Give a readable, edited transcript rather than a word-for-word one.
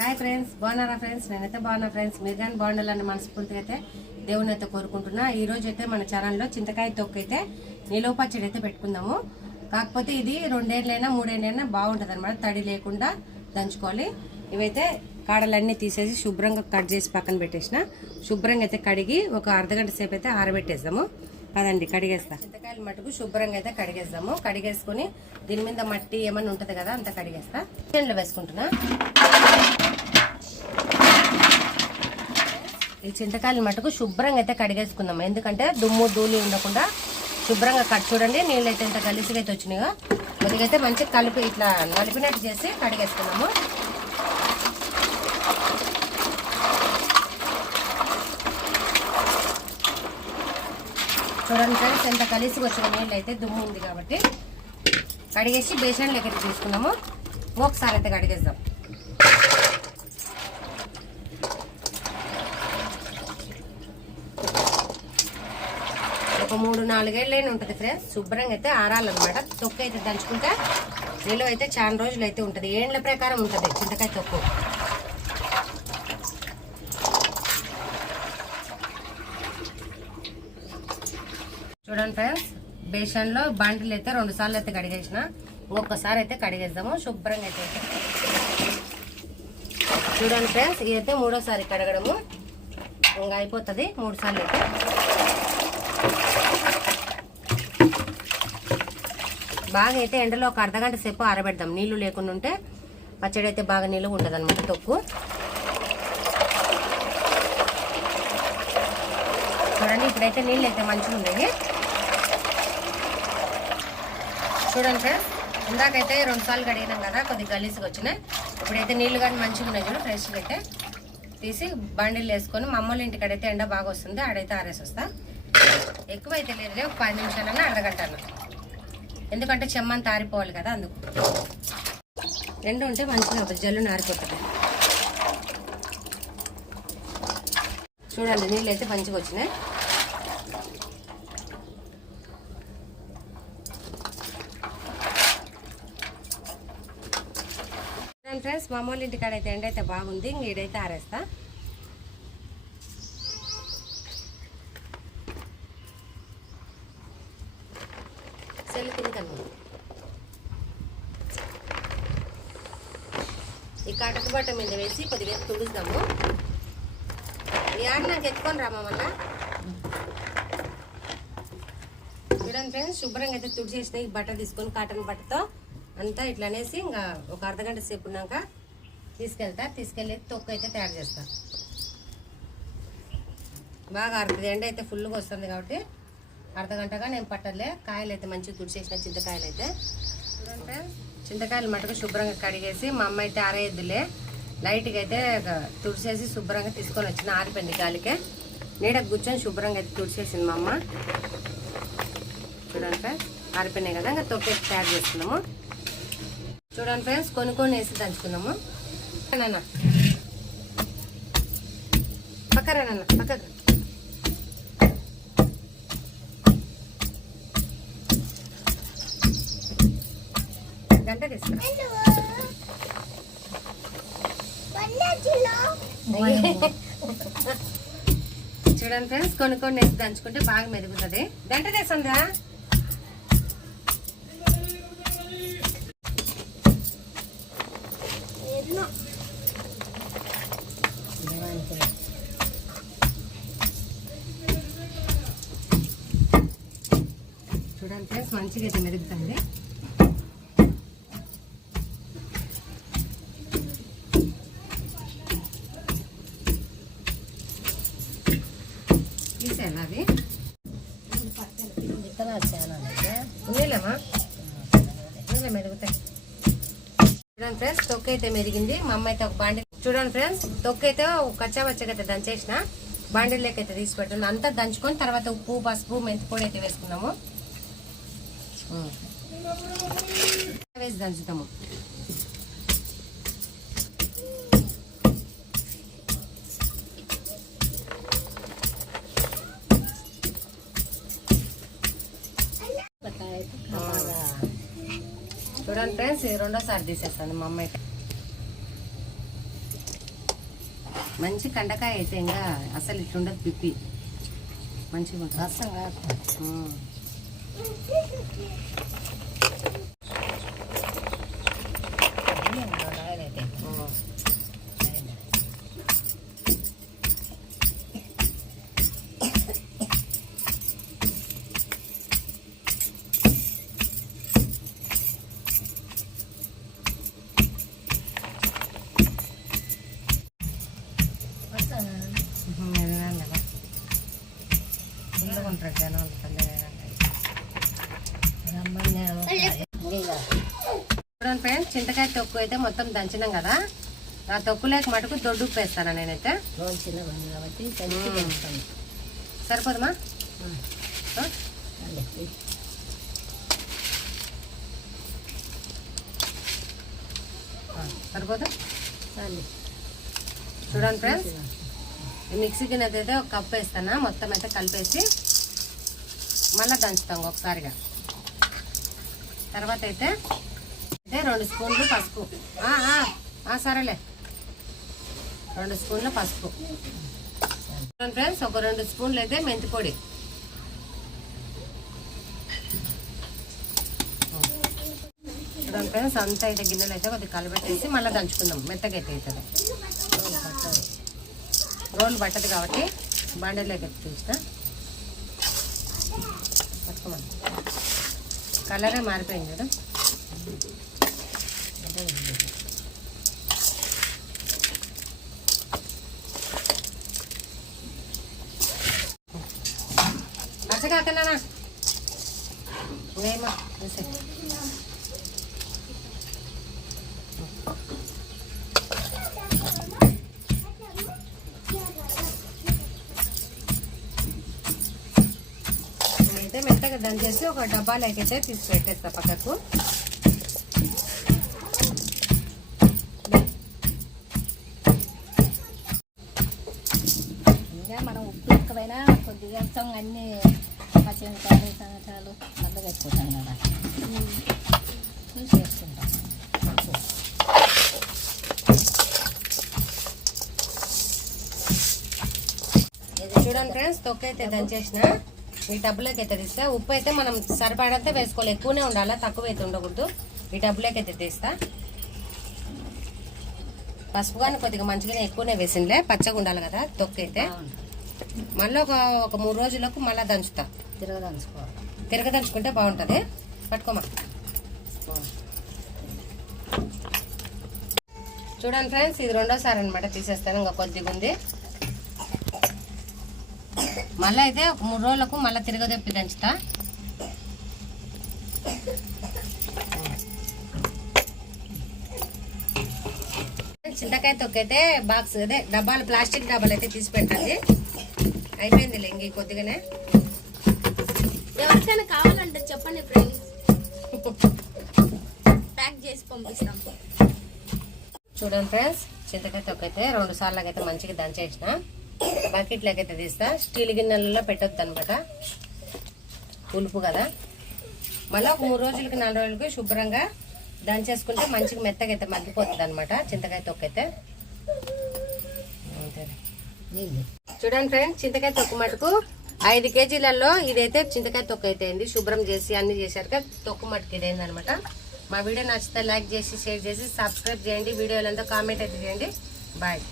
Hi friends, బాగున్నారా friends? నేనైతే బాగున్నా ఫ్రెండ్స్. మీరు కానీ బాగుండాలని మనస్ఫూర్తిగా అయితే దేవుని అయితే కోరుకుంటున్నా. ఈ రోజు అయితే మన ఛానల్లో చింతకాయ తొక్కు అయితే నిలువ పచ్చడి అయితే పెట్టుకుందాము. కాకపోతే ఇది 2 ఏళ్ళైనా 3 ఏళ్ళైనా బాగుంటుంది అనమాట. తడి లేకుండా దంచుకోవాలి. ఇవైతే కాడలన్నీ తీసేసి శుభ్రంగా కట్ చేసి పక్కన పెట్టేసిన. శుభ్రంగా అయితే కడిగి ఒక అర్ధగంట సేపు అయితే ఆరబెట్టేద్దాము. కదండి, కడిగేస్తా. చింతకాయలు మటుకు శుభ్రంగా అయితే కడిగేద్దాము. కడిగేసుకుని దీని మీద మట్టి ఏమన్నా ఉంటుంది కదా, అంతా కడిగేస్తా. కిచెన్లో వేసుకుంటున్నా. ఈ చింతకాయలు మటుకు శుభ్రంగా అయితే కడిగేసుకుందాం. ఎందుకంటే దుమ్ము ధూళి ఉండకుండా శుభ్రంగా చూడండి. నీళ్ళు అయితే ఇంత గలీసుగా అయితే వచ్చినాయో కొద్దిగైతే మంచిగా కలిపి ఇట్లా నలిపినట్టు చేసి కడిగేసుకున్నాము. చూడండి ఫ్రెండ్స్, ఎంత కలిసిగా వచ్చిన నీళ్ళు అయితే దుమ్ము ఉంది కాబట్టి కడిగేసి బేసన్ లెక్క తీసుకున్నాము. ఒకసారి అయితే కడిగేద్దాం. ఒక 3-4 ఏళ్ళైనా ఉంటుంది ఫ్రెండ్స్. శుభ్రంగా అయితే ఆరాలన్నమాట. తొక్కు అయితే దంచుకుంటే నిలువ అయితే చాలా రోజులు అయితే ఉంటుంది. ఏండ్ల ప్రకారం ఉంటుంది చింతకాయ తొక్కు. చూడండి ఫ్రెండ్స్, బేసన్లో బండిలు అయితే 2 సార్లు అయితే కడిగేసిన. ఒక్కసారి అయితే కడిగేద్దాము శుభ్రంగా అయితే. చూడండి ఫ్రెండ్స్, ఇదైతే 3వసారి కడగడము. ఇంకా అయిపోతుంది 3 సార్లు అయితే. బాగా అయితే ఎండలో ఒక అర్ధగంట సేపు ఆరబెడదాం. నీళ్లు లేకుండా ఉంటే పచ్చడి అయితే బాగా నిలువ ఉంటుంది అనమాట తొక్కు. చూడండి, ఇప్పుడైతే నీళ్ళు అయితే మంచిగా ఉన్నాయి. చూడండి ఫ్రెండ్స్, ఇందాకైతే 2 సార్లు కడిగినాం కదా, కొద్దిగా గలీసుగా వచ్చినాయి. ఇప్పుడైతే నీళ్లు కానీ మంచిగా ఉన్నాయి చూడు. ఫ్రెష్గా అయితే తీసి బండిలు వేసుకొని మా అమ్మోళ్ళ ఇంటికాడైతే ఎండ బాగా వస్తుంది, ఆడైతే ఆరేసి వస్తా. ఎక్కువ అయితే లేదు, ఒక 10 నిమిషాలన్నా అర్ధగంట అన్న. ఎందుకంటే చెమ్మంతా ఆరిపోవాలి కదా, అందుకు. 2 ఉంటే మంచిగా ఉంటుంది, జల్లు ఆరిపోతుంది. చూడండి, నీళ్ళు అయితే మంచిగా వచ్చినాయి. ఫ్రెండ్స్, మా అమ్మోళ్ళ ఇంటికాడ అయితే ఎండ అయితే బాగుంది. ఇంక ఈడైతే ఆరేస్తా. సెల్లు తినకను ఈ కాటక బట్ట మీద వేసి కొద్దిగా తుడుస్తాము. ఈ ఆడ నాకు ఎత్తుకొని రామా మళ్ళా. చూడండి ఫ్రెండ్స్, శుభ్రంగా అయితే తుడిచేసిన. ఈ బట్ట తీసుకొని కాటన్ బట్టతో అంతా ఇట్లా అనేసి ఇంకా ఒక అర్ధగంట సేపు ఉన్నాక తీసుకెళ్ళి తొక్కు అయితే తయారు చేస్తా. బాగా ఆరుతుంది, ఎండ అయితే ఫుల్గా వస్తుంది కాబట్టి అర్ధగంటగా నేను పట్టలే. కాయలు అయితే మంచిగా తుడిచేసిన చింతకాయలు అయితే. చూడండి, చింతకాయలు మటుకు శుభ్రంగా కడిగేసి మా అమ్మ అయితే ఆరేద్దులే లైట్గా అయితే తుడిచేసి శుభ్రంగా తీసుకొని వచ్చిన. ఆరిపోయింది గాలికే. నీడకు కూర్చొని శుభ్రంగా అయితే తుడిచేసింది మా అమ్మ. చూడండి ఫ్రెండ్స్, ఆరిపోయినాయి కదా, ఇంకా తొక్కు అయితే తయారు చేసుకున్నాము. చూడండి ఫ్రెండ్స్, కొన్ని వేసి దంచుకున్నాము. నాన్న పక్కరా, నాన్న పక్కకు. గంట తీసుకురా. చూడండి ఫ్రెండ్స్, కొన్ని వేసి దంచుకుంటే బాగా మెరుగుతుంది. గంట తెస్తుందా? చూడండి ఫ్రెండ్స్, మంచిగా అయితే మెరుగుతుంది. తీసేయాలి అది. నీళ్ళమా నీళ్ళ మెరుగుతాయి. చూడండి ఫ్రెండ్స్, తొక్కు అయితే మెరిగింది. మా అమ్మ అయితే ఒక బాండి. చూడండి ఫ్రెండ్స్, తొక్కు అయితే కచ్చా వచ్చకైతే దంచేసిన. బాండిలోకి అయితే తీసి పెట్టండి. అంతా దంచుకొని తర్వాత ఉప్పు, పసుపు, మెంతి పొడి అయితే వేసుకున్నాము. వేసి దంచుతాము. చూడండి ఫ్రెండ్స్, రెండోసారి తీసేస్తాను మా అమ్మ అయితే. మంచి కండకాయ అయితే ఇంకా అసలు ఇట్లుండదు పిప్పి మంచిగా ఉంటుంది. రసం కాదు. చూడండి ఫ్రెండ్స్, చింతకాయ తొక్కు అయితే మొత్తం దంచినాం కదా, ఆ తొక్కులేక మటుకు దొడ్డు ఉప్పు వేస్తాను నేనైతే. సరిపోదమ్మా? సరిపోదు. చూడండి ఫ్రెండ్స్, మిక్సీ గిన్నె అయితే ఒక కప్పు వేస్తాను, మొత్తం అయితే కలిపేసి మళ్ళీ దంచుతాం ఒకసారిగా. తర్వాత అయితే 2 స్పూన్లు పసుపు, సరేలే 2 స్పూన్లు పసుపు. చూడండి ఫ్రెండ్స్, ఒక 2 స్పూన్లు అయితే మెంతి పొడి. చూడండి ఫ్రెండ్స్, అంతా అయితే గిన్నెలు అయితే కొద్దిగా కలిపెట్టేసి మళ్ళీ దంచుకుందాం. మెత్తగా అయితే అవుతుంది, రోలు పట్టదు కాబట్టి బాండీలోకి ఎత్తి చూసిన పట్టుకోమని. కలరే మారిపోయింది చూడు. అచ్చకాకనా లేమా చూసే. అయితే మెత్తగా దంచేసి ఒక డబ్బాలోకి అయితే తీసి పెట్టేస్తా పక్కకు. ఇంకా మనం ఉప్పు ఎక్కువైనా కొద్దిగా వేస్తాం, అన్నీ పచ్చిమిరపకాయలు టమాటాలు మద్దగా వేసుకుంటాం కదా, చూసి వేసుకుంటాం. చూడండి ఫ్రెండ్స్, తొక్క అయితే దంచేసిన ఈ డబ్బులోకి అయితే తీస్తా. ఉప్పు అయితే మనం సరిపడంతే వేసుకోవాలి, ఎక్కువనే ఉండాలా, తక్కువ అయితే ఉండకూడదు. ఈ డబ్బులోకి అయితే తీస్తా. పసుపు కానీ కొద్దిగా మంచిగానే ఎక్కువనే వేసిందిలే, పచ్చగా ఉండాలి కదా తొక్క అయితే. మళ్ళీ ఒక 3 రోజులకు మళ్ళీ దంచుతా. తిరగదంచుకుంటే బాగుంటుంది. పట్టుకోమా. చూడండి ఫ్రెండ్స్, ఇది 2వ సారి అనమాట తీసేస్తాను, ఇంకా కొద్దిగా ఉంది. మళ్ళీ అయితే ఒక 3 రోజులకు మళ్ళీ తిరగదెప్పి దంచుతా. చింతకాయ తొక్కైతే బాక్స్ అదే డబ్బాలు, ప్లాస్టిక్ డబ్బాలు అయితే తీసి పెట్టండి. అయిపోయింది ఇంక కొద్దిగానే. ఎవరికైనా కావాలంటే చెప్పండి ఫ్రెండ్స్, ప్యాక్ చేసి పంపిస్తాం. చూడండి ఫ్రెండ్స్, చింతకాయ తొక్కైతే 2 సార్లు అయితే మంచిగా దంచేసిన. బకెట్లోకి అయితే తీస్తా. స్టీల్ గిన్నెలలో పెట్టొద్దు అనమాట, పులుపు కదా. మళ్ళీ ఒక 3 రోజులకి 4 రోజులకి శుభ్రంగా దంచేసుకుంటే మంచిగా మెత్తగా అయితే మగ్గిపోతుంది అనమాట చింతకాయ తొక్కైతే. చూడండి ఫ్రెండ్స్, చింతకాయ తొక్కు మటుకు 5 కేజీలలో ఇదైతే చింతకాయ తొక్కు అయితే అయింది. శుభ్రం చేసి అన్ని చేశారు తొక్కు మటుకు ఇదైంది అనమాట. మా వీడియో నచ్చితే లైక్ చేసి, షేర్ చేసి, సబ్స్క్రైబ్ చేయండి. వీడియోలంతా కామెంట్ అయితే చేయండి. బాయ్.